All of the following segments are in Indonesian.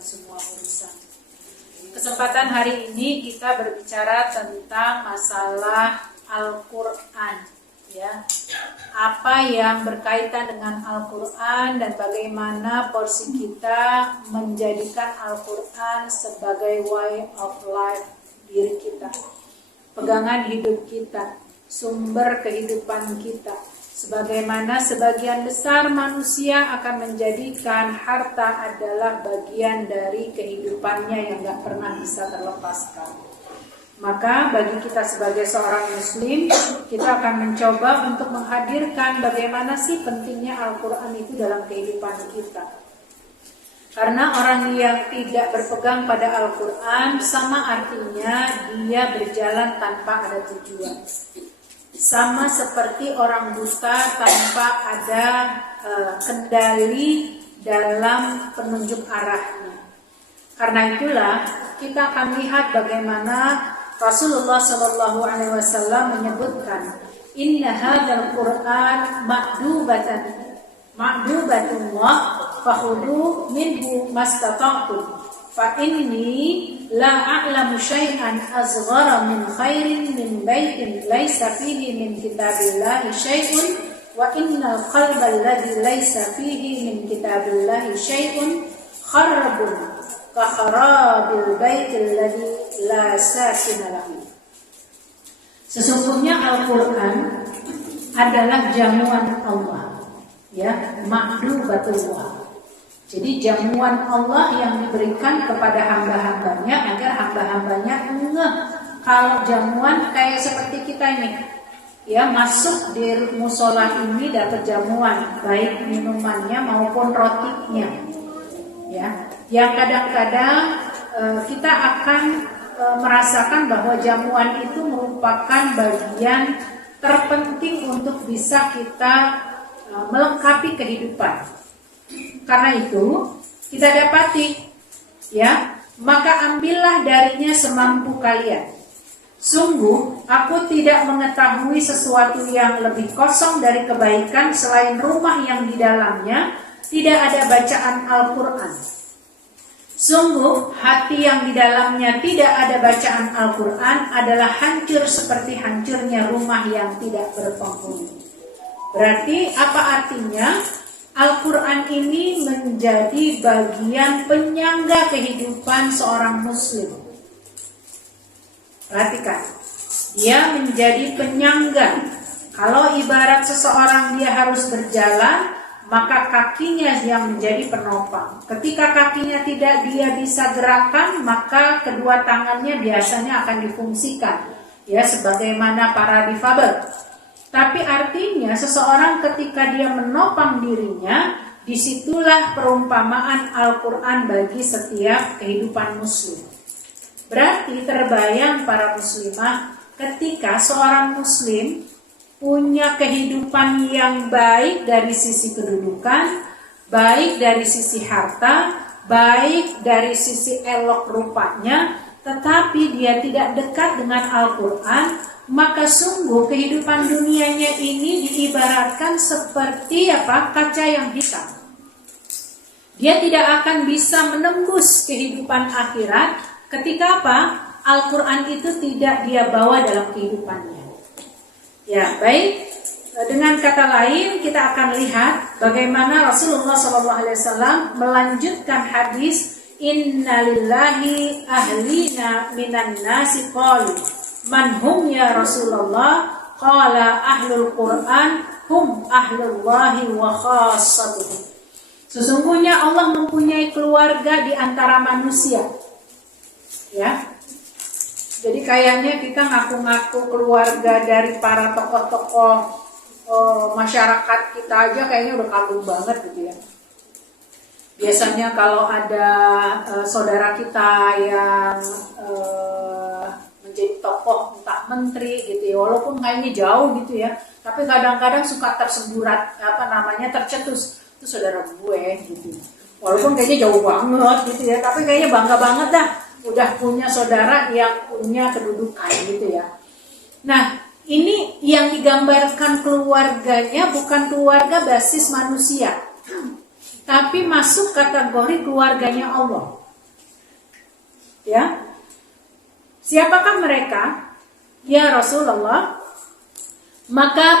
semua urusan. Kesempatan hari ini kita berbicara tentang masalah Al-Quran, ya. Apa yang berkaitan dengan Al-Quran dan bagaimana porsi kita menjadikan Al-Quran sebagai way of life diri kita, pegangan hidup kita, sumber kehidupan kita. Sebagaimana sebagian besar manusia akan menjadikan harta adalah bagian dari kehidupannya yang gak pernah bisa terlepaskan. Maka bagi kita sebagai seorang muslim, kita akan mencoba untuk menghadirkan bagaimana sih pentingnya Al-Quran itu dalam kehidupan kita. Karena orang yang tidak berpegang pada Al-Quran sama artinya dia berjalan tanpa ada tujuan. Sama seperti orang buta tanpa ada kendali dalam penunjuk arahnya. Karena itulah kita akan lihat bagaimana Rasulullah SAW menyebutkan, Inna hadzal Qur'an ma'dubatullah fakhudhu minhu mastata'tum fa inni la a'lamu syai'an azghara min khairin min baitin laysa fihi min kitabillahi syai'un wa innal qalba alladhi laysa fihi min kitabillahi syai'un kharrabun ka kharabil baitil ladzi la sakina lahu. Sesungguhnya Al-Quran adalah jamuan Allah, ya, ma'dubatullah. Jadi jamuan Allah yang diberikan kepada hamba-hambanya agar hamba-hambanya ngeh kalau jamuan kayak seperti kita ini, ya, masuk di musola ini dapat jamuan, baik minumannya maupun rotinya, ya. Yang kadang-kadang kita akan merasakan bahwa jamuan itu merupakan bagian terpenting untuk bisa kita melengkapi kehidupan. Karena itu kita dapati, ya, maka ambillah darinya semampu kalian. Sungguh aku tidak mengetahui sesuatu yang lebih kosong dari kebaikan selain rumah yang di dalamnya tidak ada bacaan Al-Quran. Sungguh hati yang di dalamnya tidak ada bacaan Al-Quran adalah hancur seperti hancurnya rumah yang tidak berpenghuni. Berarti apa artinya? Al-Quran ini menjadi bagian penyangga kehidupan seorang muslim. Perhatikan, dia menjadi penyangga. Kalau ibarat seseorang dia harus berjalan, maka kakinya yang menjadi penopang. Ketika kakinya tidak dia bisa gerakan, maka kedua tangannya biasanya akan difungsikan, ya, sebagaimana para difabel. Tapi artinya seseorang ketika dia menopang dirinya, disitulah perumpamaan Al-Quran bagi setiap kehidupan muslim. Berarti terbayang para muslimah ketika seorang muslim punya kehidupan yang baik dari sisi kedudukan, baik dari sisi harta, baik dari sisi elok rupanya, tetapi dia tidak dekat dengan Al-Quran, maka sungguh kehidupan dunianya ini diibaratkan seperti kaca yang hitam. Dia tidak akan bisa menembus kehidupan akhirat ketika Al-Quran itu tidak dia bawa dalam kehidupannya. Ya, baik. Dengan kata lain kita akan lihat bagaimana Rasulullah SAW melanjutkan hadis, Inna lillahi ahlina minan nasi qalu man hum ya Rasulullah, qala ahlul Quran hum ahlullahi wa khassatuhu. Sesungguhnya Allah mempunyai keluarga di antara manusia, ya. Jadi kayaknya kita ngaku-ngaku keluarga dari para tokoh-tokoh masyarakat kita aja kayaknya udah kagum banget gitu ya. Biasanya kalau ada saudara kita yang menjadi tokoh entah menteri gitu ya, walaupun kayaknya jauh gitu ya, tapi kadang-kadang suka tersemburat tercetus, itu saudara gue gitu. Walaupun kayaknya jauh banget gitu ya, tapi kayaknya bangga banget dah udah punya saudara yang punya kedudukan gitu ya. Nah, ini yang digambarkan keluarganya bukan keluarga basis manusia, tapi masuk kategori keluarganya Allah. Ya, siapakah mereka? Ya Rasulullah. Maka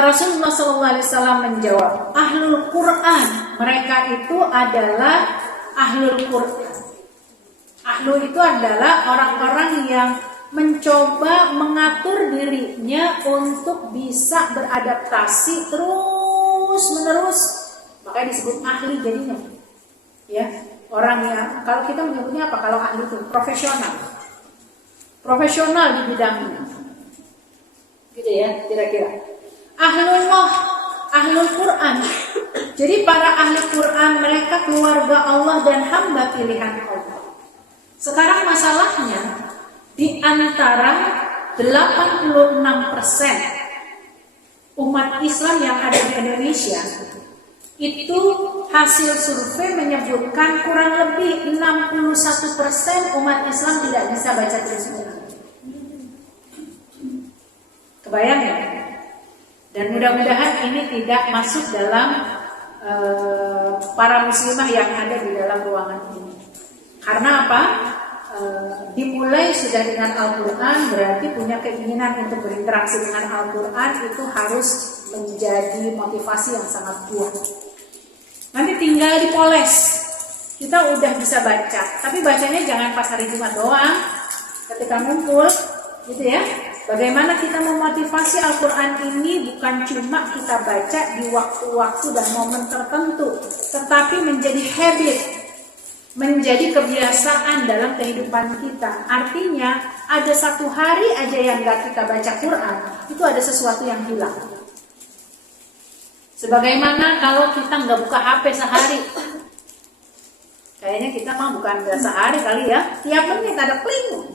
Rasulullah SAW menjawab, Ahlul Quran. Mereka itu adalah Ahlul Quran. Ahlu itu adalah orang-orang yang mencoba mengatur dirinya untuk bisa beradaptasi terus menerus. Makanya disebut ahli jadinya. Ya, orang yang, kalau kita menyebutnya apa? Kalau ahli itu profesional. Profesional di bidangnya. Gitu ya, kira-kira. Ahlullah, Ahlul Quran. Jadi para ahli Quran, mereka keluarga Allah dan hamba pilihan Allah. Sekarang masalahnya, di antara 86% umat Islam yang ada di Indonesia, itu hasil survei menyebutkan kurang lebih 61% umat Islam tidak bisa baca tulis Quran. Kebayang ya? Dan mudah-mudahan ini tidak masuk dalam para muslimah yang ada di dalam ruangan ini. Karena apa? Dimulai sudah dengan Al-Quran, berarti punya keinginan untuk berinteraksi dengan Al-Quran itu harus menjadi motivasi yang sangat kuat. Nanti tinggal dipoles. Kita udah bisa baca, tapi bacanya jangan pas hari Jumat doang, ketika ngumpul, gitu ya. Bagaimana kita memotivasi Al-Quran ini bukan cuma kita baca di waktu-waktu dan momen tertentu, tetapi menjadi habit, menjadi kebiasaan dalam kehidupan kita. Artinya ada satu hari aja yang gak kita baca Quran, itu ada sesuatu yang hilang. Sebagaimana kalau kita gak buka HP sehari, kayaknya kita mah bukan gak sehari kali ya, tiap menit ada pling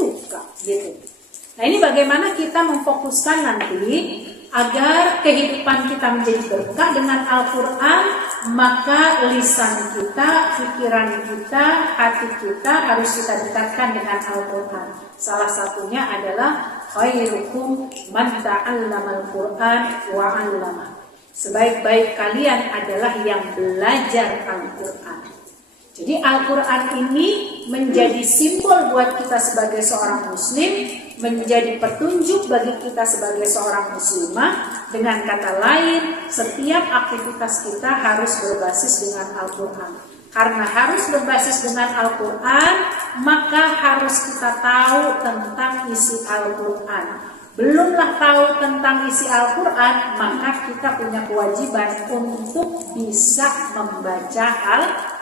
buka gitu. Nah, ini bagaimana kita memfokuskan nanti agar kehidupan kita menjadi berkah dengan Al-Quran, maka lisan kita, pikiran kita, hati kita harus kita dekatkan dengan Al-Quran. Salah satunya adalah khairukum man ta'allamal Quran wa 'allama. Sebaik-baik kalian adalah yang belajar Al-Quran. Jadi Al-Quran ini menjadi simbol buat kita sebagai seorang muslim, menjadi petunjuk bagi kita sebagai seorang muslimah. Dengan kata lain, setiap aktivitas kita harus berbasis dengan Al-Quran. Karena harus berbasis dengan Al-Quran, maka harus kita tahu tentang isi Al-Quran. Belumlah tahu tentang isi Al-Quran, maka kita punya kewajiban untuk bisa membaca Al-Quran.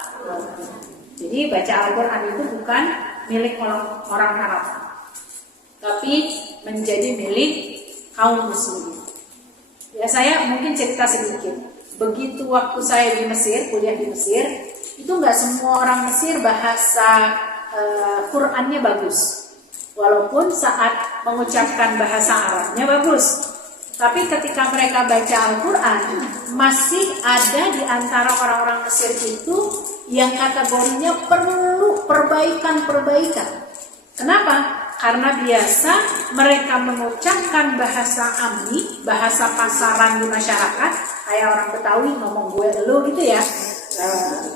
Jadi baca Al-Quran itu bukan milik orang Arab, tapi menjadi milik kaum muslimin. Ya, saya mungkin cerita sedikit. Begitu waktu saya di Mesir, kuliah di Mesir, itu nggak semua orang Mesir bahasa Qurannya bagus. Walaupun saat mengucapkan bahasa Arabnya bagus. Tapi ketika mereka baca Al-Quran, masih ada di antara orang-orang Mesir itu yang kategorinya perlu perbaikan-perbaikan. Kenapa? Karena biasa mereka mengucapkan bahasa ammi, bahasa pasaran di masyarakat, kayak orang Betawi ngomong gue elu gitu ya,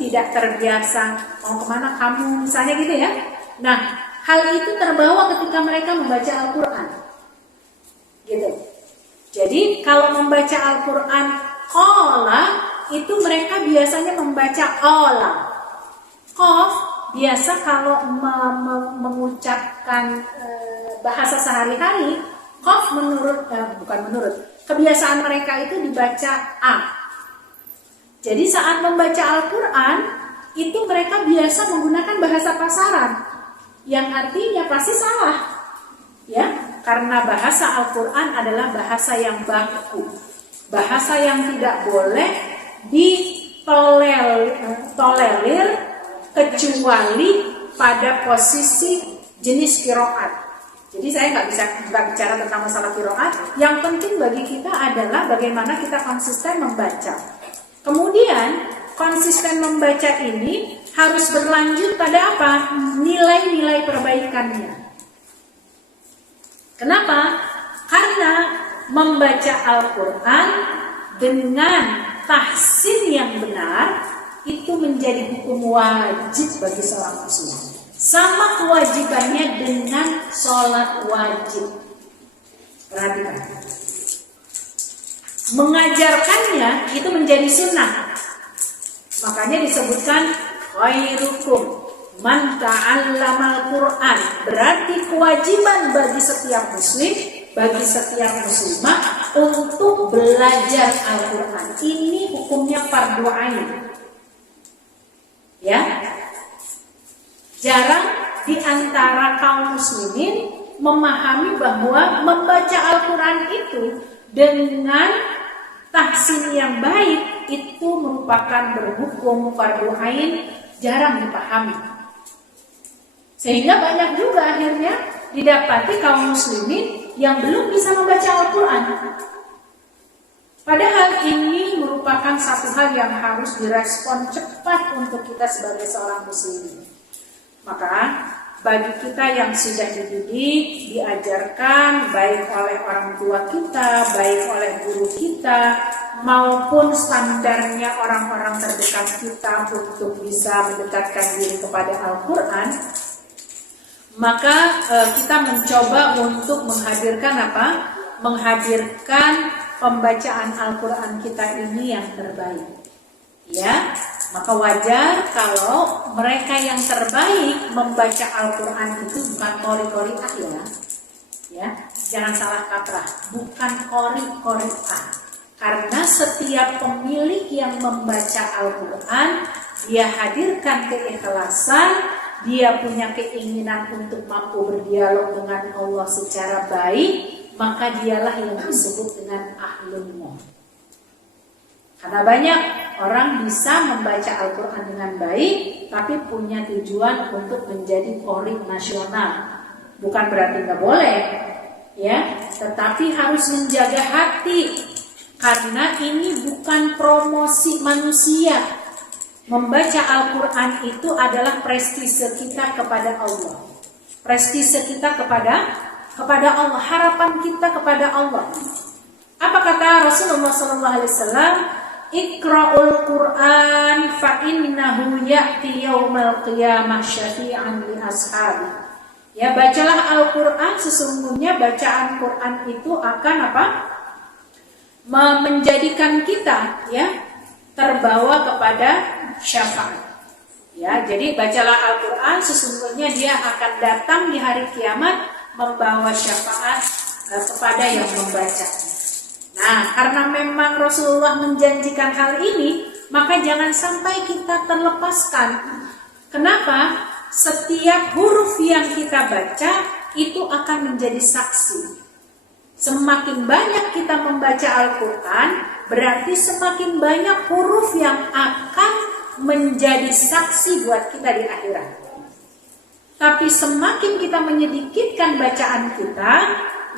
tidak terbiasa mau kemana kamu misalnya gitu ya. Nah, hal itu terbawa ketika mereka membaca Al-Quran, gitu. Jadi kalau membaca Al-Quran qala, itu mereka biasanya membaca ola. Qaf biasa kalau mengucapkan bahasa sehari-hari, qaf kebiasaan mereka itu dibaca a. Jadi saat membaca Al-Quran itu mereka biasa menggunakan bahasa pasaran, yang artinya pasti salah, ya. Karena bahasa Al-Quran adalah bahasa yang baku, bahasa yang tidak boleh ditolerir kecuali pada posisi jenis qiraat. Jadi saya nggak bicara tentang masalah qiraat. Yang penting bagi kita adalah bagaimana kita konsisten membaca. Kemudian konsisten membaca ini harus berlanjut pada apa? Nilai-nilai perbaikannya. Kenapa? Karena membaca Al-Quran dengan tahsin yang benar itu menjadi hukum wajib bagi seorang muslim. sama kewajibannya dengan sholat wajib. Perhatikan. Mengajarkannya itu menjadi sunnah. Makanya disebutkan khairukum man ta'allamal Qur'an. Berarti kewajiban bagi setiap muslim, bagi setiap muslimah untuk belajar Al-Qur'an. Ini hukumnya fardhu ain. Ya. Jarang di antara kaum muslimin memahami bahwa membaca Al-Qur'an itu dengan tahsin yang baik itu merupakan berhukum fardhu ain, jarang dipahami. Sehingga banyak juga akhirnya didapati kaum muslimin yang belum bisa membaca Al-Qur'an. Padahal ini merupakan satu hal yang harus direspon cepat untuk kita sebagai seorang muslim. Maka bagi kita yang sudah dididik, diajarkan baik oleh orang tua kita, baik oleh guru kita, maupun standarnya orang-orang terdekat kita untuk bisa mendekatkan diri kepada Al-Qur'an, maka kita mencoba untuk menghadirkan apa? Menghadirkan pembacaan Al-Qur'an kita ini yang terbaik. Ya, maka wajar kalau mereka yang terbaik membaca Al-Qur'an itu bukan qori-qori'ah ya. Jangan salah kaprah, bukan qori-qori'ah. Karena setiap pemilik yang membaca Al-Qur'an, dia hadirkan keikhlasan, dia punya keinginan untuk mampu berdialog dengan Allah secara baik, maka dialah yang disebut dengan ahlul muh. Karena banyak orang bisa membaca Al-Qur'an dengan baik, tapi punya tujuan untuk menjadi qori nasional. Bukan berarti nggak boleh, ya, tetapi harus menjaga hati, karena ini bukan promosi manusia. Membaca Al-Qur'an itu adalah prestise kita kepada Allah. Prestise kita kepada Allah, harapan kita kepada Allah. Apa kata Rasulullah SAW? Iqra'ul Qur'an fa innahu ya'ti yaumal qiyamah syafi'an li ashabi. Ya, bacalah Al-Qur'an, sesungguhnya bacaan Qur'an itu akan apa? Menjadikan kita ya terbawa kepada syafaat. Ya, jadi bacalah Al-Qur'an, sesungguhnya dia akan datang di hari kiamat membawa syafaat kepada yang membacanya. Nah, karena memang Rasulullah menjanjikan hal ini, maka jangan sampai kita terlepaskan. Kenapa? Setiap huruf yang kita baca itu akan menjadi saksi. Semakin banyak kita membaca Al-Qur'an, berarti semakin banyak huruf yang akan menjadi saksi buat kita di akhirat. Tapi semakin kita menyedikitkan bacaan kita,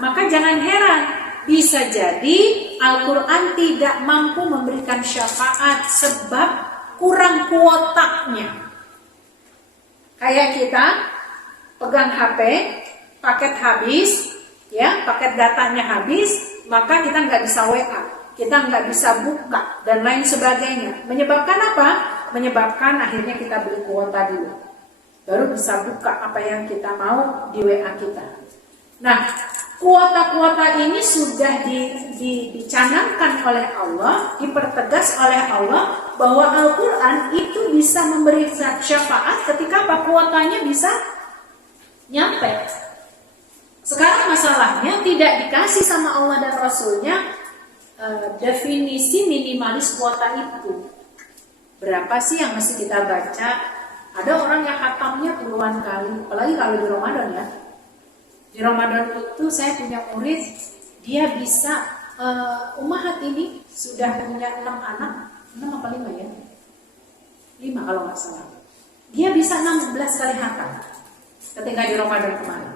maka jangan heran, bisa jadi Al-Qur'an tidak mampu memberikan syafaat sebab kurang kuotanya. Kayak kita pegang HP, paket habis, ya, paket datanya habis, maka kita nggak bisa WA, kita nggak bisa buka dan lain sebagainya. Menyebabkan apa? Menyebabkan akhirnya kita beli kuota dulu, baru bisa buka apa yang kita mau di WA kita. Nah, kuota-kuota ini sudah dicanangkan oleh Allah, dipertegas oleh Allah bahwa Al-Qur'an itu bisa memberi syafaat ketika apa? Kuotanya bisa nyampe. Sekarang masalahnya tidak dikasih sama Allah dan Rasulnya definisi minimalis kuota itu. Berapa sih yang mesti kita baca? Ada orang yang khatamnya puluhan kali, apalagi kalau di Ramadan ya. Di Ramadan itu saya punya murid, dia bisa Ummahat ini sudah punya 6 anak, 6 apa 5 ya? 5 kalau nggak salah. Dia bisa 16 kali khatam ketika di Ramadan kemarin.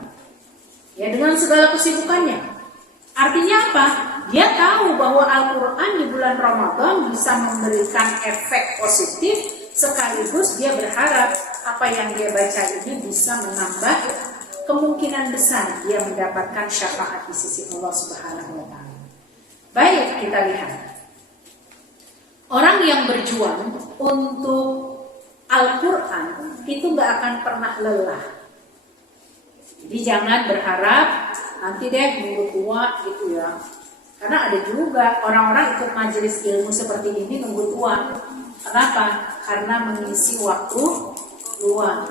Ya, dengan segala kesibukannya. Artinya apa? Dia tahu bahwa Al-Qur'an di bulan Ramadan bisa memberikan efek positif, sekaligus dia berharap apa yang dia baca ini bisa menambah kemungkinan besar dia mendapatkan syafaat di sisi Allah Subhanahu wa taala. Baik, kita lihat. Orang yang berjuang untuk Al-Qur'an itu nggak akan pernah lelah. Jadi jangan berharap nanti deh nunggu tua gitu ya. Karena ada juga orang-orang ikut majelis ilmu seperti ini nunggu tua. Kenapa? Karena mengisi waktu luang.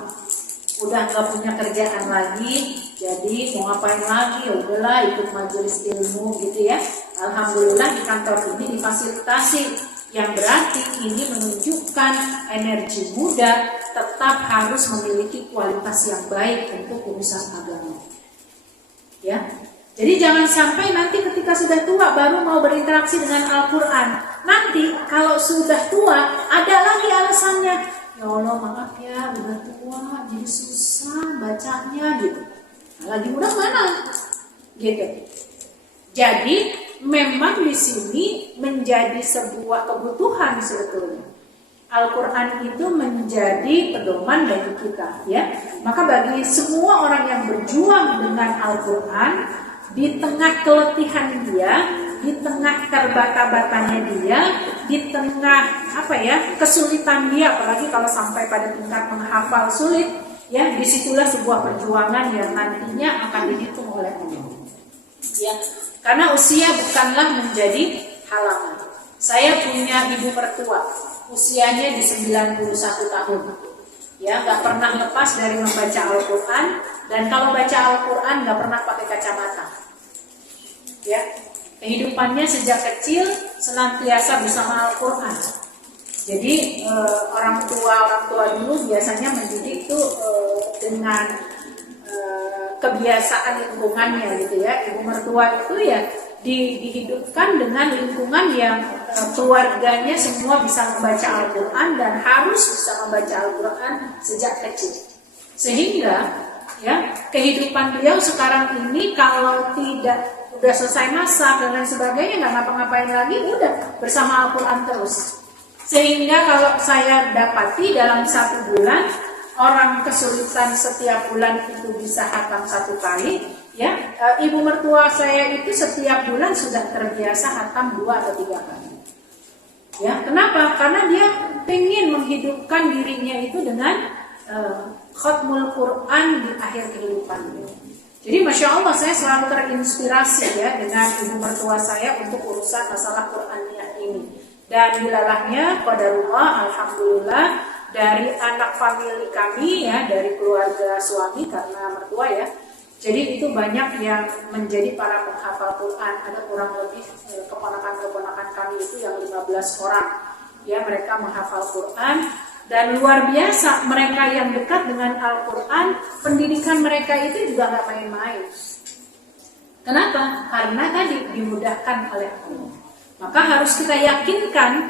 Udah nggak punya kerjaan lagi, jadi mau ngapain lagi? Ya udahlah ikut majelis ilmu gitu ya. Alhamdulillah di kantor ini difasilitasi, yang berarti ini menunjukkan energi muda tetap harus memiliki kualitas yang baik untuk urusan agama. Ya, jadi jangan sampai nanti ketika sudah tua baru mau berinteraksi dengan Al-Quran. Nanti kalau sudah tua ada lagi alasannya. Ya Allah maaf ya udah tua jadi susah bacanya gitu. Nah, lagi muda mana? Gitu. Jadi memang di sini menjadi sebuah kebutuhan sebetulnya. Al-Quran itu menjadi pedoman bagi kita, ya. Maka bagi semua orang yang berjuang dengan Al-Quran, di tengah keletihan dia, di tengah terbata-batanya dia, di tengah kesulitan dia, apalagi kalau sampai pada tingkat menghafal sulit, ya, disitulah sebuah perjuangan yang nantinya akan dihitung oleh Allah. Ya, karena usia bukanlah menjadi halangan. Saya punya ibu mertua, usianya di 91 tahun. Ya, nggak pernah lepas dari membaca Al-Quran, dan kalau baca Al-Quran nggak pernah pakai kacamata. Ya, kehidupannya sejak kecil senantiasa bersama Al-Quran. Jadi orang tua dulu biasanya mendidik itu dengan kebiasaan lingkungannya gitu ya. Ibu mertua itu ya dihidupkan dengan lingkungan yang keluarganya semua bisa membaca Al-Quran dan harus bisa membaca Al-Quran sejak kecil. Sehingga ya kehidupan beliau sekarang ini kalau tidak udah selesai masak dan lain sebagainya nggak ngapa-ngapain lagi, udah bersama Al-Quran terus. Sehingga kalau saya dapati dalam 1 bulan orang kesulitan setiap bulan itu bisa hatam 1 kali. Ya, ibu mertua saya itu setiap bulan sudah terbiasa hatam 2 atau 3 kali. Ya, kenapa? Karena dia ingin menghidupkan dirinya itu dengan khatmul Quran di akhir kehidupannya. Jadi Masya Allah saya selalu terinspirasi ya dengan ibu mertua saya untuk urusan masalah Quraniyah ini. Dan dilalahnya qadarullah, alhamdulillah, dari anak famili kami ya, dari keluarga suami karena mertua ya. Jadi itu banyak yang menjadi para penghafal Quran. Ada kurang lebih keponakan-keponakan kami itu yang 15 orang. Ya, mereka menghafal Quran. Dan luar biasa, mereka yang dekat dengan Al-Quran, pendidikan mereka itu juga gak main-main. Kenapa? Karena tadi dimudahkan oleh Allah. Maka harus kita yakinkan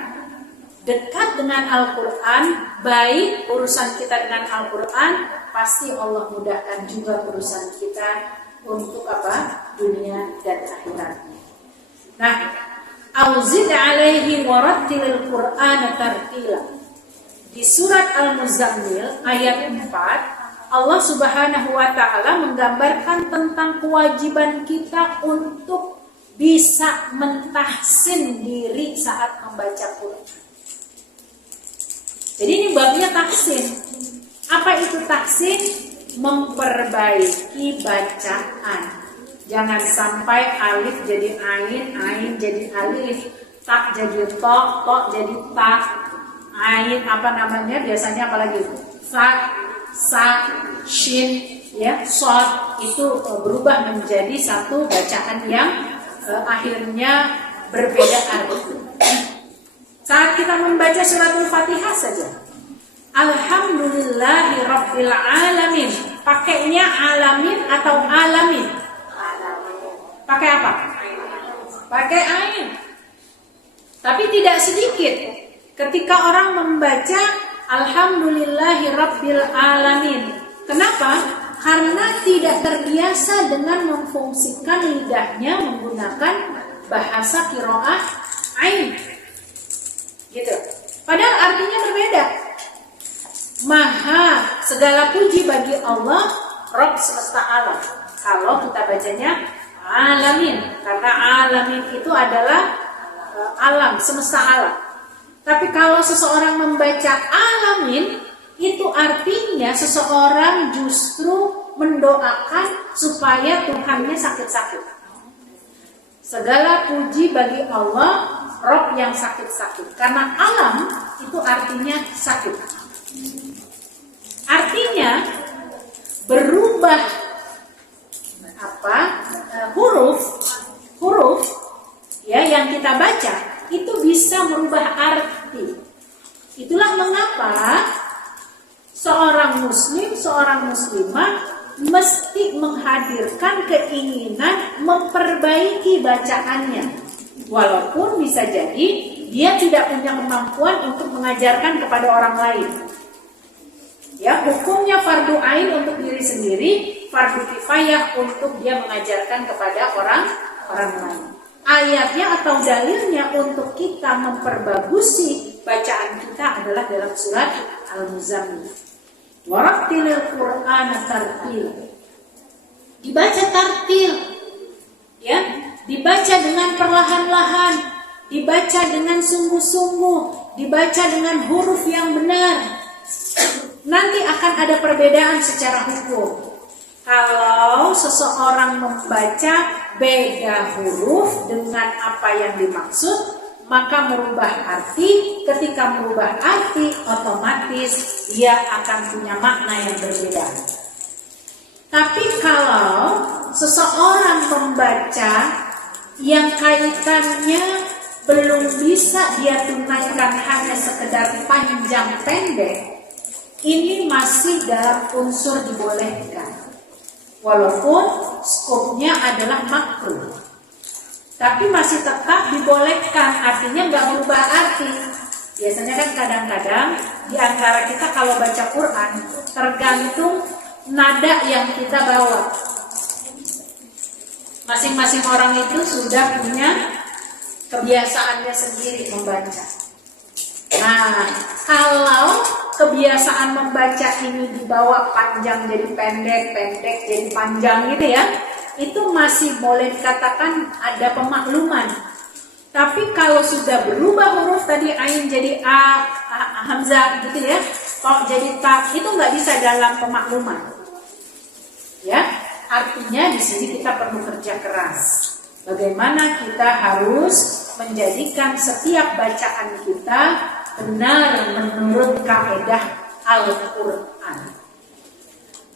dekat dengan Al-Quran, baik urusan kita dengan Al-Quran, pasti Allah mudahkan juga urusan kita untuk dunia dan akhiratnya. Nah, auzid alaihi warattilil Qur'ana tartila. Di surat Al-Muzammil ayat 4, Allah Subhanahu wa taala menggambarkan tentang kewajiban kita untuk bisa mentahsin diri saat membaca Quran. Jadi ini babnya tahsin. Apa itu tahsin? Memperbaiki bacaan. Jangan sampai alif jadi ain, ain jadi alif, tak jadi to jadi tak, ain biasanya apalagi sa, shin, ya, shod itu berubah menjadi satu bacaan yang akhirnya berbeda arti. Saat kita membaca surat Al-Fatihah saja, Alhamdulillahi Rabbil Alamin, pakainya alamin atau alamin? Pakai apa? Pakai ain. Tapi tidak sedikit ketika orang membaca Alhamdulillahi Rabbil Alamin. Kenapa? Karena tidak terbiasa dengan memfungsikan lidahnya menggunakan bahasa qiraah ain. Gitu. Padahal artinya berbeda. Maha segala puji bagi Allah, Rabb semesta alam. Kalau kita bacanya alamin, karena alamin itu adalah alam, semesta alam. Tapi kalau seseorang membaca alamin, itu artinya artinya seseorang justru mendoakan supaya Tuhannya sakit-sakit. Segala puji bagi Allah, Rob yang sakit-sakit. Karena alam itu artinya sakit. Artinya berubah huruf ya yang kita baca itu bisa merubah arti. Itulah mengapa seorang muslim, seorang muslimah mesti menghadirkan keinginan memperbaiki bacaannya. Walaupun bisa jadi dia tidak punya kemampuan untuk mengajarkan kepada orang lain. Ya, hukumnya fardu ain untuk diri sendiri, fardu kifayah untuk dia mengajarkan kepada orang lain. Ayatnya atau dalilnya untuk kita memperbagusi bacaan kita adalah dalam surat Al-Muzammil. Warattilil Qur'ana tartil. Dibaca tartil. Ya, dibaca dengan perlahan-lahan, dibaca dengan sungguh-sungguh, dibaca dengan huruf yang benar. Nanti akan ada perbedaan secara hukum. Kalau seseorang membaca beda huruf dengan apa yang dimaksud, maka merubah arti. Ketika merubah arti, otomatis dia akan punya makna yang berbeda. Tapi kalau seseorang membaca yang kaitannya belum bisa dia tunaikan hanya sekedar panjang pendek, ini masih dalam unsur dibolehkan. Walaupun skopnya adalah makruh, tapi masih tetap dibolehkan, artinya nggak berubah arti. Biasanya kan kadang-kadang di antara kita kalau baca Quran tergantung nada yang kita bawa. Masing-masing orang itu sudah punya kebiasaannya sendiri membaca. Nah, kalau kebiasaan membaca ini dibawa panjang jadi pendek, pendek jadi panjang gitu ya, itu masih boleh dikatakan ada pemakluman. Tapi kalau sudah berubah huruf tadi ain jadi a hamzah gitu ya, kalau jadi ta, itu nggak bisa dalam pemakluman. Ya, artinya di sini kita perlu kerja keras. Bagaimana kita harus menjadikan setiap bacaan kita benar menurut kaidah Al-Quran.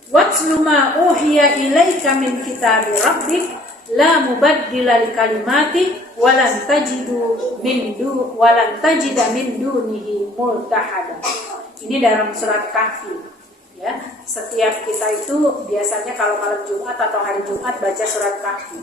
Watlu ma uhiya ilaika min kitabi rabbik la mubaddila li kalimati walan tajida min dunihi multahada. Ini dalam surat Kahfi. Ya, setiap kita itu biasanya kalau malam Jumat atau hari Jumat baca surat Kahfi.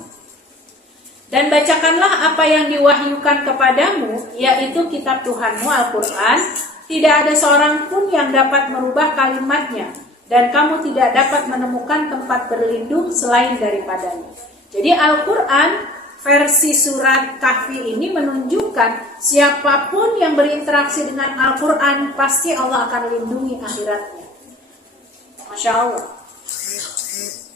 Dan bacakanlah apa yang diwahyukan kepadamu, yaitu kitab Tuhanmu Al-Quran. Tidak ada seorang pun yang dapat merubah kalimatnya, dan kamu tidak dapat menemukan tempat berlindung selain daripadanya. Jadi Al-Quran versi surat Kahfi ini menunjukkan siapapun yang berinteraksi dengan Al-Quran pasti Allah akan lindungi akhiratnya. Masya Allah.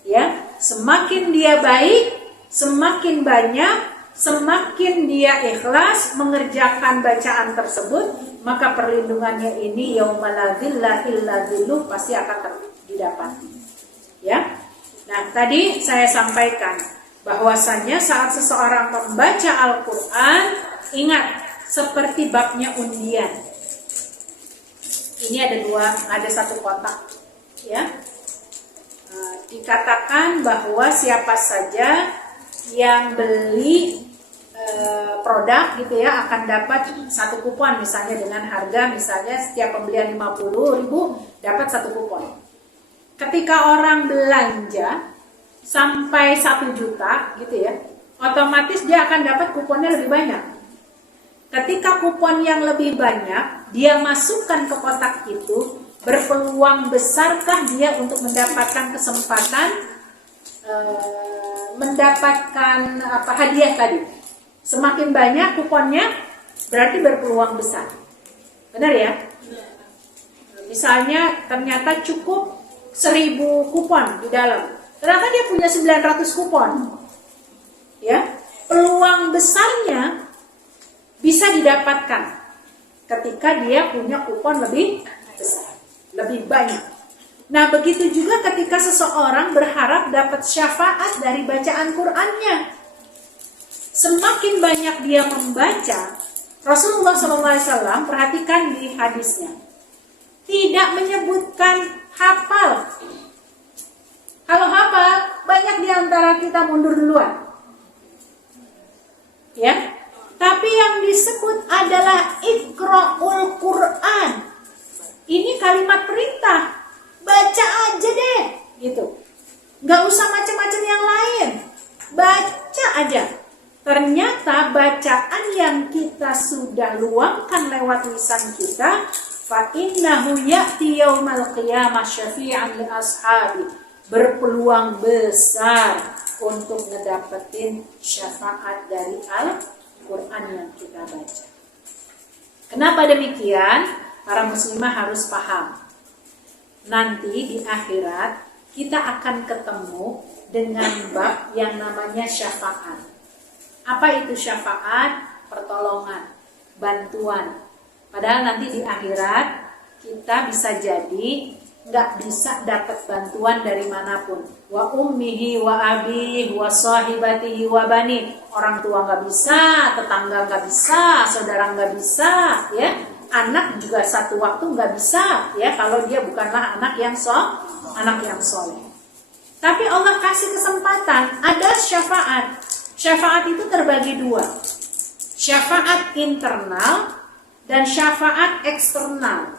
Ya, semakin dia baik, semakin banyak, semakin dia ikhlas mengerjakan bacaan tersebut, maka perlindungannya ini yauma la dzilla illa dzilluh pasti akan didapati. Ya. Nah, tadi saya sampaikan bahwasannya saat seseorang membaca Al-Quran, ingat seperti babnya undian. Ini ada satu kotak, ya. Dikatakan bahwa siapa saja yang beli produk gitu ya akan dapat satu kupon, misalnya dengan harga misalnya setiap pembelian 50.000 dapat satu kupon. Ketika orang belanja sampai 1 juta gitu ya, otomatis dia akan dapat kuponnya lebih banyak. Ketika kupon yang lebih banyak dia masukkan ke kotak itu, berpeluang besarkah dia untuk mendapatkan kesempatan mendapatkan hadiah tadi? Semakin banyak kuponnya berarti berpeluang besar. Benar ya? Misalnya ternyata cukup 1000 kupon di dalam, ternyata dia punya 900 kupon. Ya, peluang besarnya bisa didapatkan ketika dia punya kupon lebih besar, lebih banyak. Nah, begitu juga ketika seseorang berharap dapat syafaat dari bacaan Qur'annya. Semakin banyak dia membaca, Rasulullah SAW, perhatikan di hadisnya, tidak menyebutkan hafal. Kalau hafal, banyak di antara kita mundur duluan. Ya, tapi yang disebut adalah Iqra'ul Qur'an. Ini kalimat perintah. Baca aja deh, gitu. Nggak usah macam-macam yang lain. Baca aja. Ternyata bacaan yang kita sudah luangkan lewat lisan kita, fa innahu ya'ti yaumal qiyamah syafi'an li ashabi, berpeluang besar untuk ngedapetin syafaat dari Al-Quran yang kita baca. Kenapa demikian? Para muslimah harus paham. Nanti di akhirat kita akan ketemu dengan bab yang namanya syafaat. Apa itu syafaat? Pertolongan, bantuan. Padahal nanti di akhirat kita bisa jadi nggak bisa dapat bantuan dari manapun. Wa ummihi wa abihi wa sahibatihi wa bani. Orang tua nggak bisa, tetangga nggak bisa, saudara nggak bisa, ya. Anak juga satu waktu nggak bisa, ya, kalau dia bukanlah anak yang soleh. Tapi Allah kasih kesempatan, ada syafaat. Syafaat itu terbagi dua. Syafaat internal dan syafaat eksternal.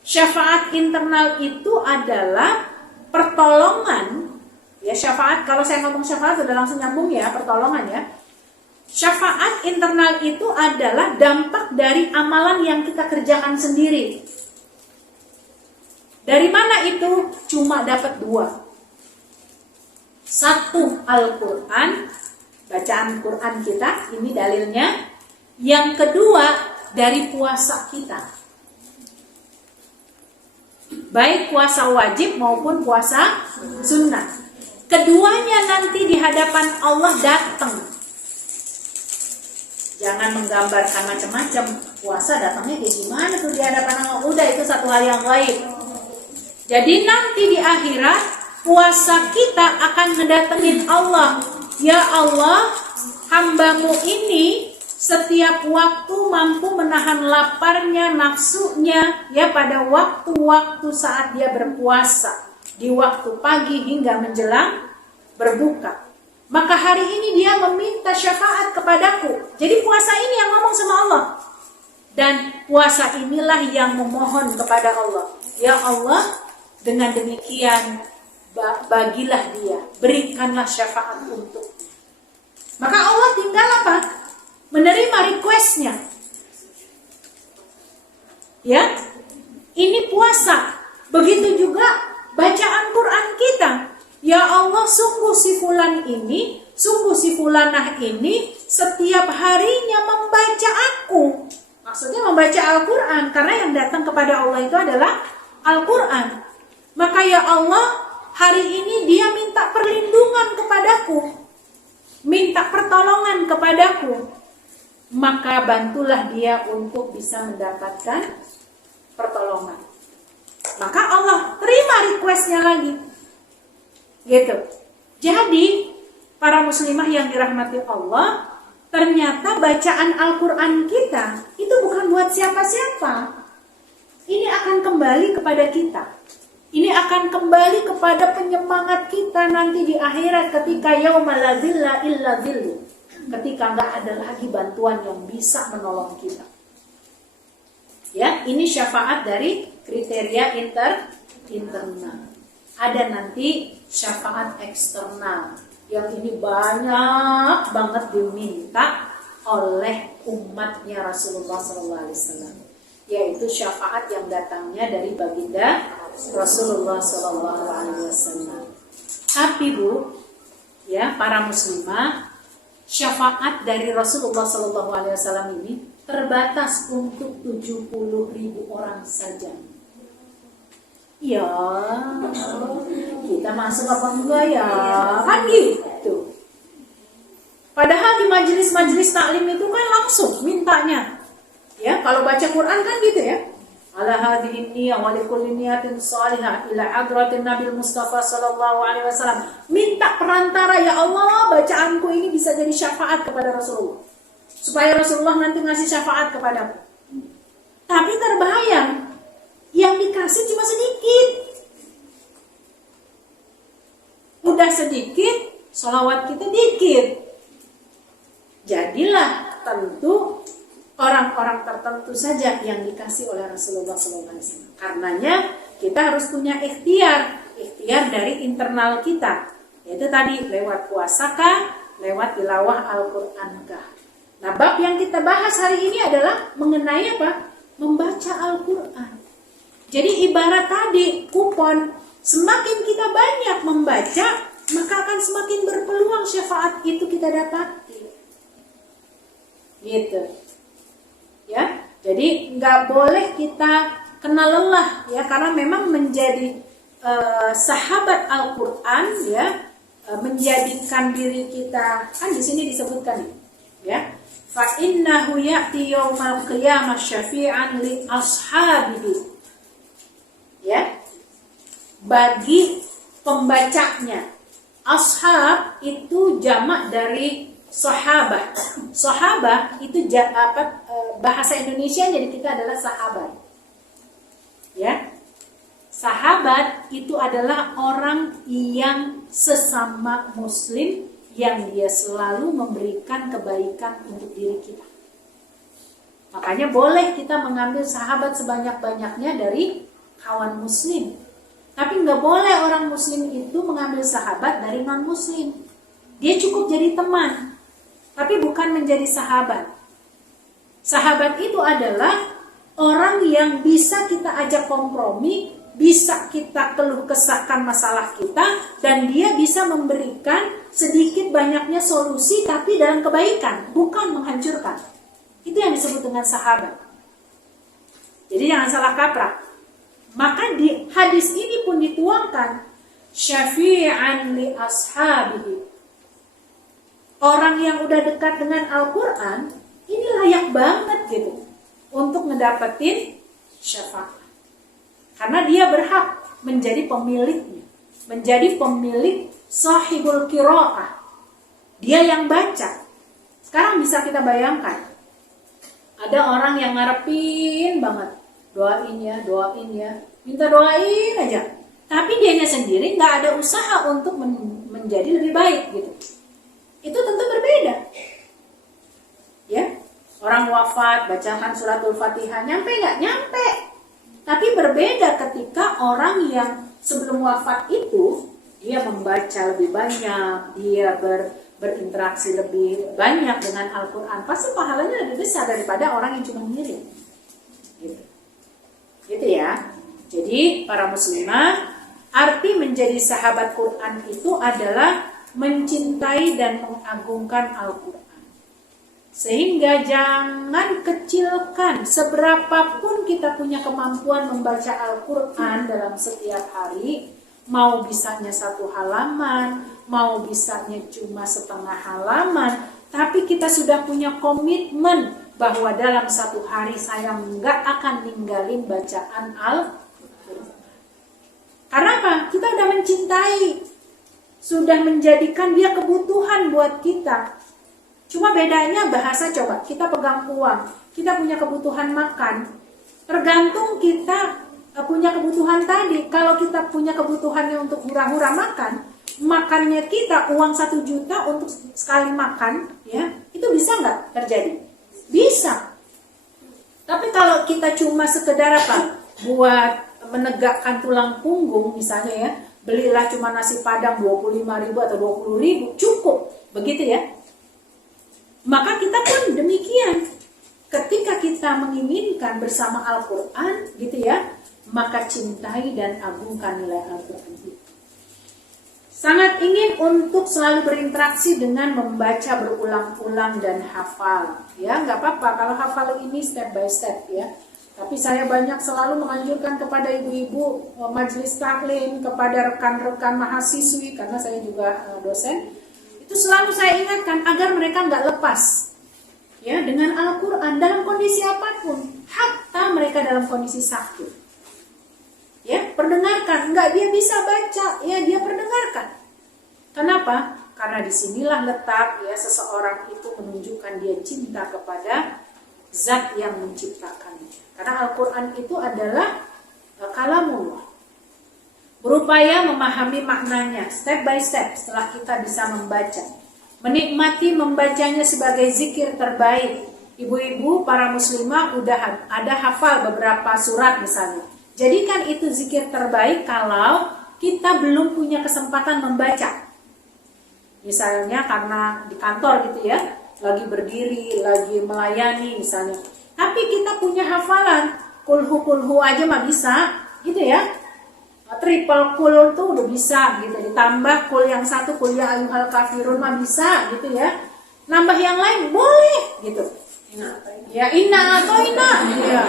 Syafaat internal itu adalah pertolongan. Ya, syafaat, kalau saya ngomong syafaat sudah langsung nyambung ya, pertolongan ya. Syafaat internal itu adalah dampak dari amalan yang kita kerjakan sendiri. Dari mana itu? Cuma dapat dua. Satu, Al-Quran, bacaan Quran kita, ini dalilnya. Yang kedua, dari puasa kita. Baik puasa wajib maupun puasa sunnah. Keduanya nanti di hadapan Allah datang. Jangan menggambarkan macam-macam. Puasa datangnya kayak gimana tuh di hadapan Allah. Udah, itu satu hal yang gaib. Jadi nanti di akhirat puasa kita akan mendatengin Allah. Ya Allah, hambamu ini setiap waktu mampu menahan laparnya, nafsunya, ya, pada waktu-waktu saat dia berpuasa, di waktu pagi hingga menjelang berbuka. Maka hari ini dia meminta syafaat kepadaku. Jadi puasa ini yang ngomong sama Allah. Dan puasa inilah yang memohon kepada Allah. Ya Allah, dengan demikian bagilah dia, berikanlah syafaat untuk. Maka Allah tinggal apa? Menerima requestnya. Ya, ini puasa. Begitu juga bacaan Quran kita. Ya Allah, sungguh si fulan ini, sungguh si fulanah ini setiap harinya membaca aku. Maksudnya membaca Al-Quran, karena yang datang kepada Allah itu adalah Al-Quran. Maka ya Allah, hari ini dia minta perlindungan kepadaku, minta pertolongan kepadaku. Maka bantulah dia untuk bisa mendapatkan pertolongan. Maka Allah terima requestnya lagi. Gitu. Jadi para muslimah yang dirahmati Allah, ternyata bacaan Al-Quran kita itu bukan buat siapa-siapa. Ini akan kembali kepada kita. Ini akan kembali kepada penyemangat kita nanti di akhirat ketika yauma la zilla illa zillu. Ketika nggak ada lagi bantuan yang bisa menolong kita. Ya, ini syafaat dari kriteria internal. Ada nanti syafaat eksternal yang ini banyak banget diminta oleh umatnya Rasulullah SAW, yaitu syafaat yang datangnya dari baginda Rasulullah SAW. Tapi Bu, ya para muslimah, syafaat dari Rasulullah SAW ini terbatas untuk 70.000 orang saja. Ya, kita masuk apa enggak ya? Kan gitu. Padahal di majelis-majelis taklim itu kan langsung mintanya. Ya, kalau baca Quran kan gitu ya. ala hadhihi niyyah wa likulli niyatin salihah ila hadratin Nabi Mustafa sallallahu alaihi wasallam. Minta perantara, ya Allah, bacaanku ini bisa jadi syafaat kepada Rasulullah, supaya Rasulullah nanti ngasih syafaat kepadaku. Tapi terbayang yang dikasih cuma sedikit. Udah sedikit, sholawat kita dikit. Jadilah tentu orang-orang tertentu saja yang dikasih oleh Rasulullah SAW. Karenanya kita harus punya ikhtiar dari internal kita. Yaitu tadi lewat puasakah, lewat tilawah Al-Qur'ankah. Nah, bab yang kita bahas hari ini adalah mengenai apa? Membaca Al-Qur'an. Jadi ibarat tadi kupon, semakin kita banyak membaca, maka akan semakin berpeluang syafaat itu kita dapati. Gitu. Ya, jadi nggak boleh kita kena lelah ya, karena memang menjadi sahabat Al-Qur'an ya, menjadikan diri kita, kan di sini disebutkan ya, fa innahu ya'ti yaumal qiyamah syafi'an li ashabihi. Ya. Bagi pembacanya. Ashab itu jamak dari sahabah. Sahabah itu bahasa Indonesia jadi kita adalah sahabat. Ya. Sahabat itu adalah orang yang sesama muslim yang dia selalu memberikan kebaikan untuk diri kita. Makanya boleh kita mengambil sahabat sebanyak-banyaknya dari kawan muslim. Tapi nggak boleh orang muslim itu mengambil sahabat dari non muslim. Dia cukup jadi teman, tapi bukan menjadi sahabat. Sahabat itu adalah orang yang bisa kita ajak kompromi, bisa kita keluh kesahkan masalah kita, dan dia bisa memberikan sedikit banyaknya solusi tapi dalam kebaikan, bukan menghancurkan. Itu yang disebut dengan sahabat. Jadi jangan salah kaprah. Maka di hadis ini pun dituangkan syafi'an li ashabihi. Orang yang udah dekat dengan Al-Quran ini layak banget gitu untuk ngedapetin syafaat. Karena dia berhak menjadi pemiliknya, menjadi pemilik sahibul qiraah. Dia yang baca. Sekarang bisa kita bayangkan, ada orang yang ngarepin banget, doain ya, minta doain aja. Tapi dianya sendiri nggak ada usaha untuk menjadi lebih baik gitu. Itu tentu berbeda. Ya, orang wafat bacakan suratul Fatihah, nyampe nggak? Nyampe. Tapi berbeda ketika orang yang sebelum wafat itu dia membaca lebih banyak, dia berinteraksi lebih banyak dengan Al-Quran, pasti pahalanya lebih besar daripada orang yang cuma ngirim. Gitu ya. Jadi para muslimah, arti menjadi sahabat Quran itu adalah mencintai dan mengagungkan Al-Quran. Sehingga jangan kecilkan, seberapapun kita punya kemampuan membaca Al-Quran dalam setiap hari, mau bisanya 1 halaman, mau bisanya cuma setengah halaman, tapi kita sudah punya komitmen bahwa dalam 1 hari saya nggak akan ninggalin bacaan Al-Quran. Karena apa? Kita udah mencintai, sudah menjadikan dia kebutuhan buat kita. Cuma bedanya bahasa, coba kita pegang uang, kita punya kebutuhan makan, tergantung kita punya kebutuhan tadi. Kalau kita punya kebutuhannya untuk hura-hura makan, makannya kita uang 1 juta untuk sekali makan, ya itu bisa nggak terjadi? Bisa. Tapi kalau kita cuma sekedar apa? Buat menegakkan tulang punggung misalnya ya, belilah cuma nasi padang 25.000 atau 20.000, cukup. Begitu ya. Maka kita pun demikian. Ketika kita menginginkan bersama Al-Quran gitu ya, maka cintai dan agungkan nilai Al-Quran itu. Sangat ingin untuk selalu berinteraksi dengan membaca berulang-ulang dan hafal. Ya, nggak apa-apa kalau hafal ini step by step ya. Tapi saya banyak selalu menganjurkan kepada ibu-ibu majelis taklim, kepada rekan-rekan mahasiswi, karena saya juga dosen. Itu selalu saya ingatkan agar mereka nggak lepas ya dengan Al-Quran dalam kondisi apapun. hatta mereka dalam kondisi sakit. Ya, perdengarkan. Enggak dia bisa baca, ya dia perdengarkan. Kenapa? Karena disinilah letak ya seseorang itu menunjukkan dia cinta kepada zat yang menciptakannya. Karena Al-Quran itu adalah kalamullah. Berupaya memahami maknanya step by step setelah kita bisa membaca. Menikmati membacanya sebagai zikir terbaik. Ibu-ibu, para muslimah udah ada hafal beberapa surat misalnya. Jadikan itu zikir terbaik kalau kita belum punya kesempatan membaca. Misalnya karena di kantor gitu ya, lagi berdiri, lagi melayani misalnya. Tapi kita punya hafalan, kulhu aja mah bisa, gitu ya. Triple kul tuh udah bisa gitu, ditambah kul yang satu, kul ya ayyuhal kafirun mah bisa gitu ya. Nambah yang lain boleh gitu. Ya inna atau inna ya.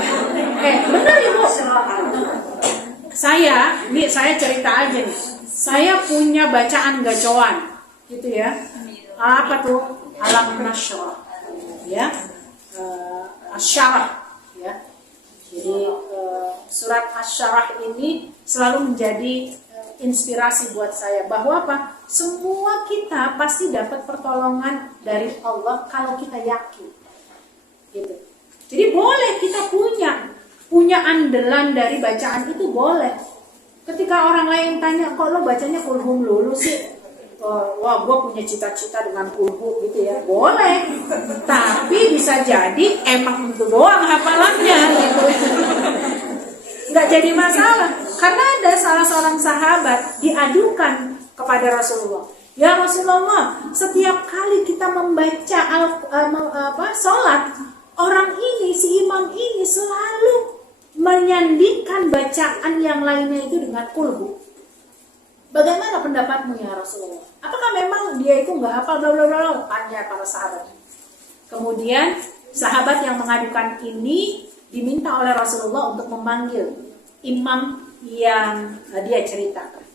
Benar Ibu. Saya cerita aja nih. Saya punya bacaan gacoan gitu ya. Apa tuh? Alam Nasyrah. Ya. Asyarah ya. Jadi surat Asy-Syarah ini selalu menjadi inspirasi buat saya bahwa apa? Semua kita pasti dapat pertolongan dari Allah kalau kita yakin. Gitu. Jadi boleh kita punya andalan dari bacaan itu boleh. Ketika orang lain tanya, kok lo bacanya kulhum lulu sih? Wah, gue punya cita-cita dengan kulhu gitu ya. Boleh. Tapi bisa jadi emang itu doang hafalannya gitu. Nggak jadi masalah. Karena ada salah seorang sahabat diadukan kepada Rasulullah. Ya Rasulullah, setiap kali kita membaca sholat, orang ini, si imam ini selalu menyandingkan bacaan yang lainnya itu dengan kulhu. Bagaimana pendapatmu ya Rasulullah? Apakah memang dia itu nggak hafal bla bla bla? Tanya para sahabat. Kemudian sahabat yang mengadukan ini diminta oleh Rasulullah untuk memanggil imam yang dia ceritakan.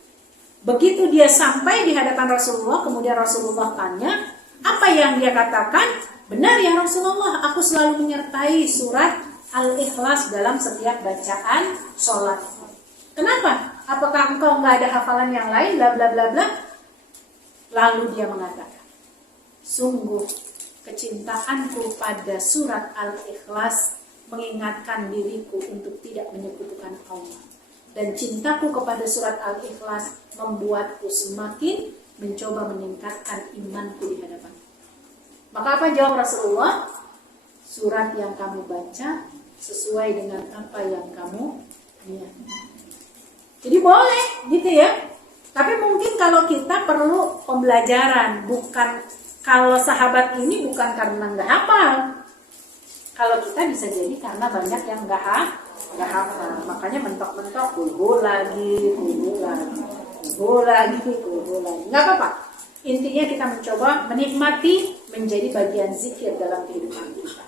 Begitu dia sampai di hadapan Rasulullah, kemudian Rasulullah tanya, apa yang dia katakan? Benar ya Rasulullah, aku selalu menyertai surat Al-Ikhlas dalam setiap bacaan sholat. Kenapa? Apakah engkau nggak ada hafalan yang lain? Bla bla bla bla. Lalu dia mengatakan, sungguh kecintaanku pada surat Al-Ikhlas mengingatkan diriku untuk tidak menyekutukan Allah. Dan cintaku kepada surat Al-Ikhlas membuatku semakin mencoba meningkatkan imanku di hadapan. Maka apa jawab Rasulullah? Surat yang kamu baca sesuai dengan apa yang kamu niatkan. Jadi boleh gitu ya. Tapi mungkin kalau kita perlu pembelajaran, bukan kalau sahabat ini bukan karena nggak hafal. Kalau kita bisa jadi karena banyak yang nggak hafal. Makanya mentok-mentok kulhu lagi. Nggak apa-apa. Intinya kita mencoba menikmati menjadi bagian zikir dalam kehidupan kita.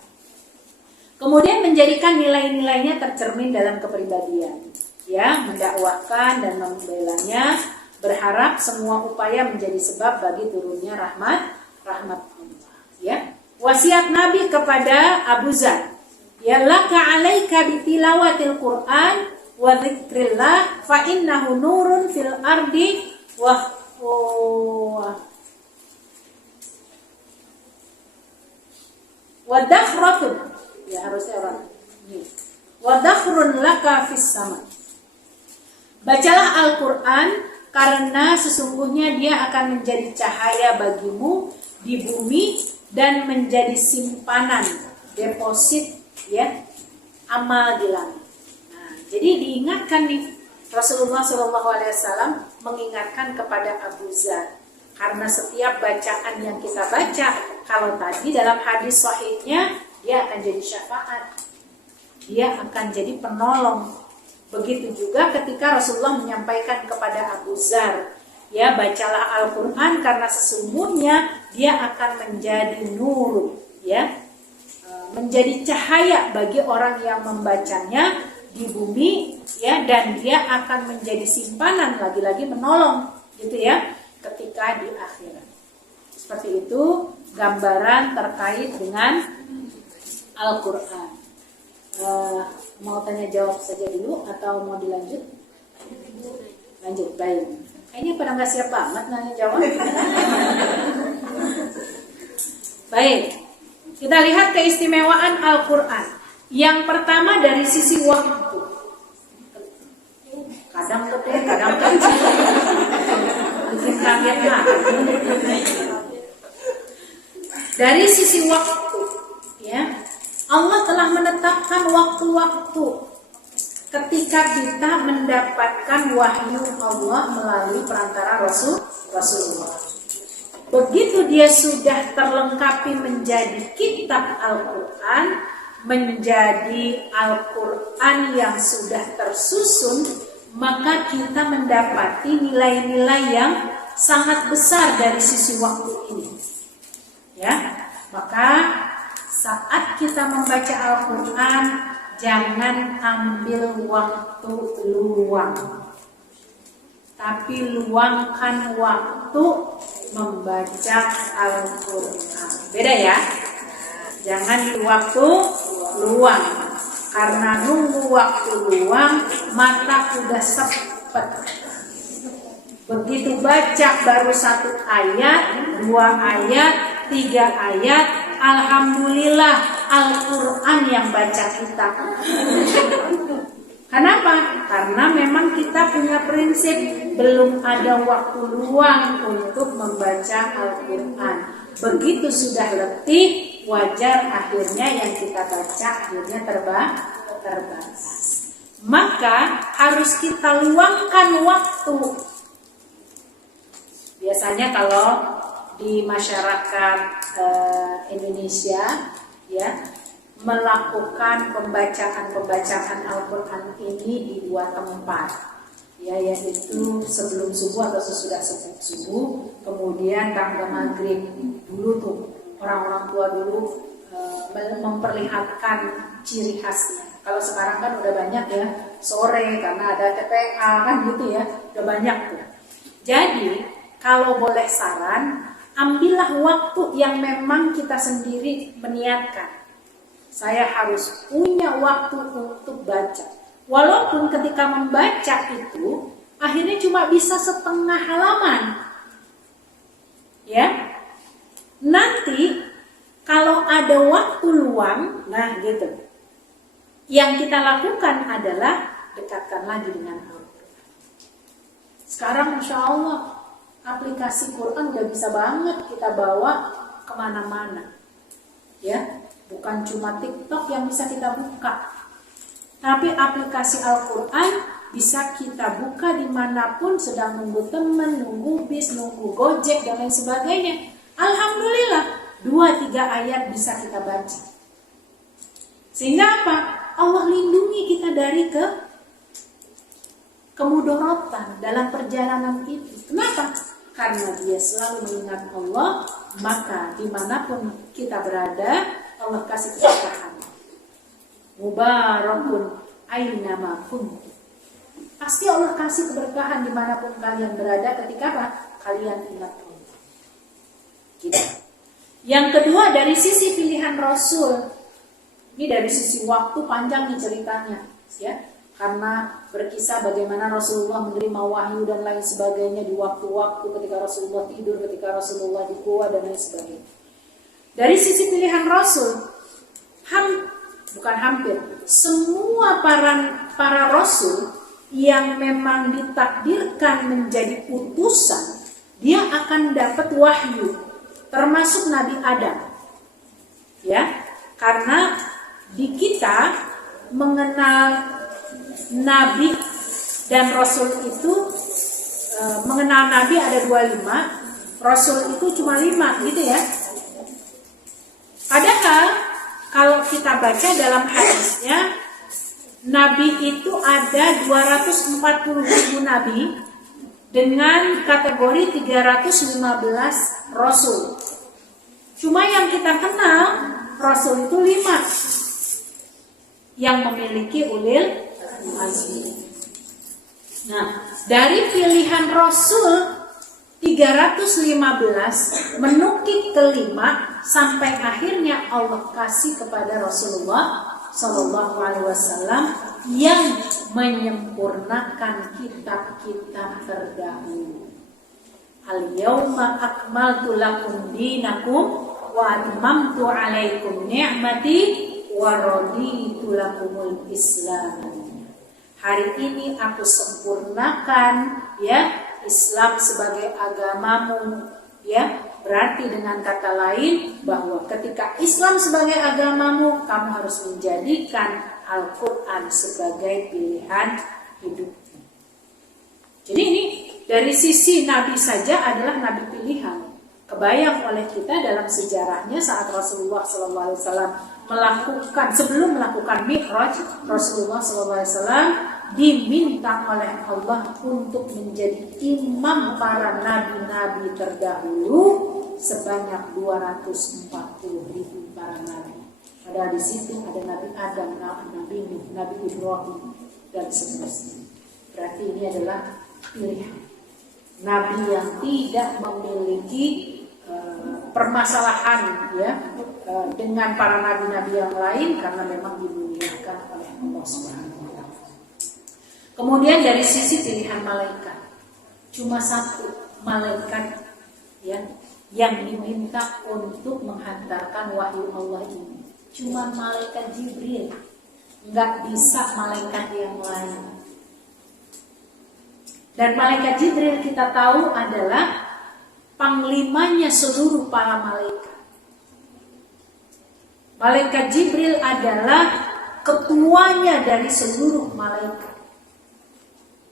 Kemudian menjadikan nilai-nilainya tercermin dalam kepribadian. Ya, mendakwahkan dan membelanya, berharap semua upaya menjadi sebab bagi turunnya rahmat Allah. Ya, wasiat Nabi kepada Abu Zar, ya laka alaika bitilawatil Quran wa dzikrillah fa innahu nurun fil ardi wa dakhratun, ya harusnya orang ini, wa dakhrun laka fis sama. Bacalah Al-Quran karena sesungguhnya dia akan menjadi cahaya bagimu di bumi dan menjadi simpanan, deposit ya amal di langit. Nah, jadi diingatkan nih Rasulullah SAW mengingatkan kepada Abu Zar karena setiap bacaan yang kita baca, kalau tadi dalam hadis sahihnya dia akan jadi syafaat, dia akan jadi penolong. Begitu juga ketika Rasulullah menyampaikan kepada Abu Zar, ya bacalah Al-Quran karena sesungguhnya dia akan menjadi nur, ya menjadi cahaya bagi orang yang membacanya di bumi, ya dan dia akan menjadi simpanan, lagi-lagi menolong, gitu ya, ketika di akhirat. Seperti itu gambaran terkait dengan Al-Quran. Mau tanya jawab saja dulu atau mau dilanjut? Lanjut, baik. Kayaknya pada nggak siap banget nanya jawab. Baik, kita lihat keistimewaan Al-Quran. Yang pertama dari sisi waktu. Kadang gede, kadang kecil. Bikin kaget lah. Dari sisi waktu, ya, Allah telah menetapkan waktu-waktu ketika kita mendapatkan wahyu Allah melalui perantara Rasulullah. Begitu dia sudah terlengkapi menjadi kitab Al-Quran, menjadi Al-Quran yang sudah tersusun, maka kita mendapati nilai-nilai yang sangat besar dari sisi waktu ini. Ya, maka saat kita membaca Al-Quran, jangan ambil waktu luang, tapi luangkan waktu membaca Al-Quran. Beda ya, jangan di waktu luang, karena nunggu waktu luang mata udah sepet. Begitu baca baru 1 ayat, 2 ayat, 3 ayat, alhamdulillah Al-Quran yang baca kita. Kenapa? Karena memang kita punya prinsip belum ada waktu luang untuk membaca Al-Quran. Begitu sudah letih, wajar akhirnya yang kita baca akhirnya terbatas. Maka harus kita luangkan waktu. Biasanya kalau di masyarakat Indonesia, ya, melakukan pembacaan Al-Quran ini di 2 tempat, ya, yaitu sebelum subuh atau sesudah subuh, kemudian tanggal maghrib. Dulu tuh orang-orang tua dulu memperlihatkan ciri khasnya. Kalau sekarang kan udah banyak ya, sore karena ada TPA kan gitu ya, udah banyak tuh. Jadi kalau boleh saran, ambillah waktu yang memang kita sendiri meniatkan. Saya harus punya waktu untuk baca. Walaupun ketika membaca itu akhirnya cuma bisa setengah halaman. Ya. Nanti kalau ada waktu luang, nah gitu. Yang kita lakukan adalah dekatkan lagi dengan Al-Quran. Sekarang Masya Allah, aplikasi Quran udah bisa banget kita bawa kemana-mana. Ya. Bukan cuma TikTok yang bisa kita buka, tapi aplikasi Al-Quran bisa kita buka dimanapun, sedang nunggu teman, nunggu bis, nunggu Gojek, dan lain sebagainya. Alhamdulillah, 2-3 ayat bisa kita baca. Sehingga apa? Allah lindungi kita dari kemudorotan dalam perjalanan itu. Kenapa? Karena dia selalu mengingat Allah, maka dimanapun kita berada, Allah kasih keberkahan. Mubarakun aynama kuntum. Pasti Allah kasih keberkahan dimanapun kalian berada ketika apa? Kalian ingat Allah. Gitu. Yang kedua dari sisi pilihan Rasul. Ini dari sisi waktu panjang nih ceritanya, ya. Karena berkisah bagaimana Rasulullah menerima wahyu dan lain sebagainya di waktu-waktu ketika Rasulullah tidur, ketika Rasulullah di gua dan lain sebagainya. Dari sisi pilihan Rasul, bukan hampir, semua para Rasul yang memang ditakdirkan menjadi utusan, dia akan dapat wahyu, termasuk Nabi Adam. Ya, karena di kita mengenal Nabi dan Rasul itu, mengenal Nabi ada 25, Rasul itu cuma 5 gitu ya. Padahal kalau kita baca dalam hadisnya, Nabi itu ada 240.000 Nabi dengan kategori 315 Rasul. Cuma yang kita kenal Rasul itu 5 yang memiliki ulil azmi. Nah, dari pilihan Rasul 315 menukik ke 5 sampai akhirnya Allah kasih kepada Rasulullah Sallallahu Alaihi Wasallam yang menyempurnakan kitab-kitab terdahulu. Al-yawma akmaltu lakum dinakum wa atmamtu alaikum ni'mati wa raditu lakumul Islam. Hari ini aku sempurnakan ya Islam sebagai agamamu, ya. Berarti dengan kata lain bahwa ketika Islam sebagai agamamu, kamu harus menjadikan Al-Quran sebagai pilihan hidup. Jadi ini dari sisi Nabi saja adalah Nabi pilihan. Kebayang oleh kita dalam sejarahnya saat Rasulullah SAW melakukan, sebelum melakukan Mi'raj, Rasulullah SAW diminta oleh Allah untuk menjadi imam para nabi-nabi terdahulu sebanyak 240.000 para nabi. Padahal di situ ada Nabi Adam, Nabi Nuh, Nabi Ibrahim dan seterusnya. Berarti ini adalah pilihan nabi yang tidak memiliki permasalahan ya dengan para nabi-nabi yang lain karena memang dimuliakan oleh Allah Subhanahu wa taala. Kemudian dari sisi pilihan malaikat, cuma satu malaikat ya yang diminta untuk menghantarkan wahyu Allah ini. Cuma malaikat Jibril, nggak bisa malaikat yang lain. Dan malaikat Jibril kita tahu adalah panglimanya seluruh para malaikat. Malaikat Jibril adalah ketuanya dari seluruh malaikat.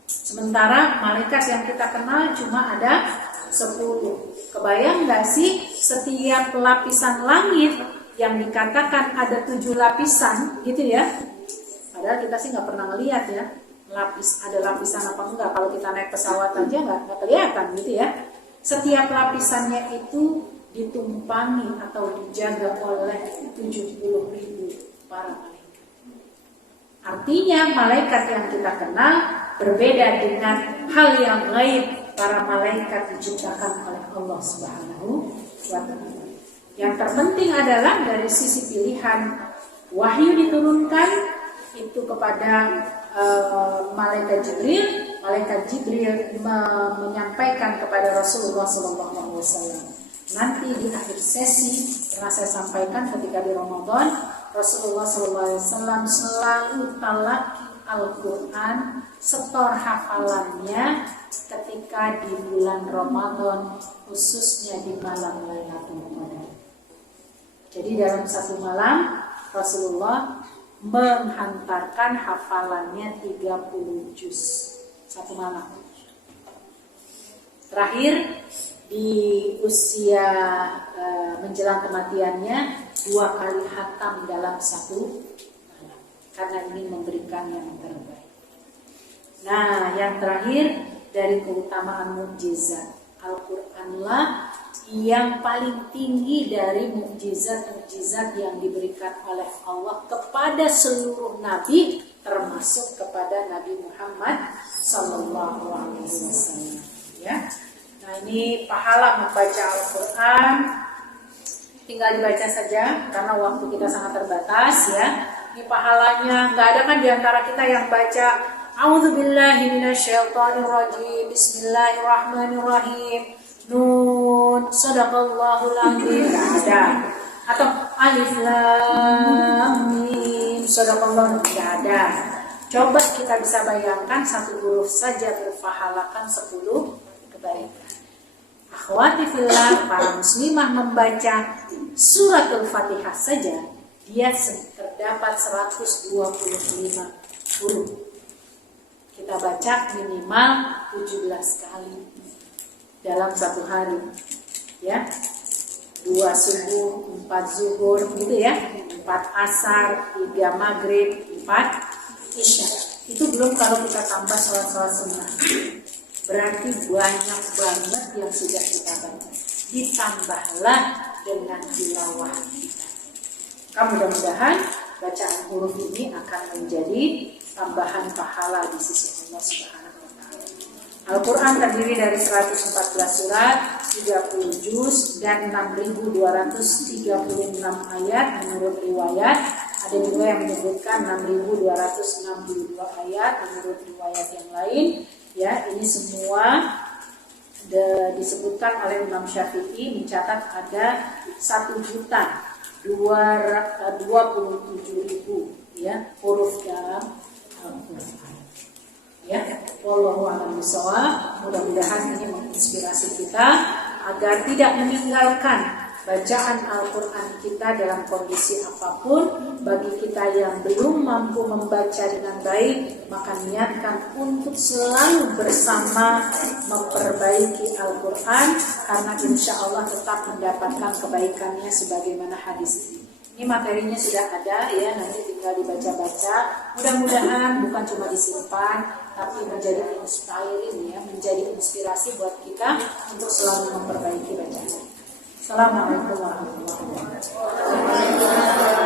Sementara malaikat yang kita kenal cuma ada 10. Kebayang gak sih setiap lapisan langit yang dikatakan ada 7 lapisan gitu ya. Padahal kita sih gak pernah ngelihat ya ada lapisan apa enggak. Kalau kita naik pesawat aja gak kelihatan gitu ya. Setiap lapisannya itu ditumpangi atau dijaga oleh 70.000 para malaikat. Artinya malaikat yang kita kenal berbeda dengan hal yang gaib. Para malaikat diciptakan oleh Allah Subhanahu wa taala. Yang terpenting adalah dari sisi pilihan wahyu diturunkan itu kepada malaikat Jibril. Malaikat Jibril menyampaikan kepada Rasulullah SAW. Nanti di akhir sesi pernah saya sampaikan ketika di Ramadan, Rasulullah SAW selalu talaki Al-Quran, setor hafalannya ketika di bulan Ramadan, khususnya di malam Lailatul Qadar. Jadi dalam satu malam Rasulullah menghantarkan hafalannya 30 juz satu malam. Terakhir di usia menjelang kematiannya 2 kali khatam dalam satu malam karena ingin memberikan yang terbaik. Nah, yang terakhir dari keutamaan mukjizat, Al-Qur'anlah yang paling tinggi dari mukjizat-mukjizat yang diberikan oleh Allah kepada seluruh nabi, termasuk kepada Nabi Muhammad sallallahu alaihi wasallam. Ya. Nah, ini pahala membaca Al-Qur'an tinggal dibaca saja karena waktu kita sangat terbatas ya. Ini pahalanya nggak ada kan diantara kita yang baca A'udzubillahi minasyaitonirrajim. Bismillahirrahmanirrahim. Nun, sadaqallahul azim. Enggak ada. Atau alif lam mim, sadaqallahu, enggak ada. Coba kita bisa bayangkan satu huruf saja berpahalakan 10 kebaikan. Akhwati fillah, para muslimah membaca suratul Fatihah saja, dia terdapat 125 huruf. Kita baca minimal 17 kali dalam satu hari ya, 2 subuh, 4 zuhur gitu ya, 4 asar, 3 maghrib, 4 isya. Itu belum kalau kita tambah sholat-sholat sunnah. Berarti banyak banget yang sudah kita baca. Ditambahlah dengan tilawah kita. Mudah-mudahan bacaan huruf ini akan menjadi tambahan pahala di sisi Allah Subhanahu wa taala. Al-Qur'an terdiri dari 114 surat, 30 juz dan 6.236 ayat menurut riwayat. Ada juga yang menyebutkan 6.262 ayat menurut riwayat yang lain. Ya, ini semua disebutkan oleh Imam Syafi'i, mencatat ada 1.027.000 ya huruf dalam Al-Quran. Ya, wallahu a'lam bishawab. Mudah-mudahan ini menginspirasi kita agar tidak meninggalkan bacaan Al-Quran kita dalam kondisi apapun. Bagi kita yang belum mampu membaca dengan baik, maka niatkan untuk selalu bersama memperbaiki Al-Quran, karena insya Allah tetap mendapatkan kebaikannya sebagaimana hadis ini. Ini materinya sudah ada ya, nanti tinggal dibaca-baca. Mudah-mudahan bukan cuma disimpan, tapi menjadi inspiring ya, menjadi inspirasi buat kita untuk selalu memperbaiki bacaan. Assalamualaikum warahmatullahi wabarakatuh.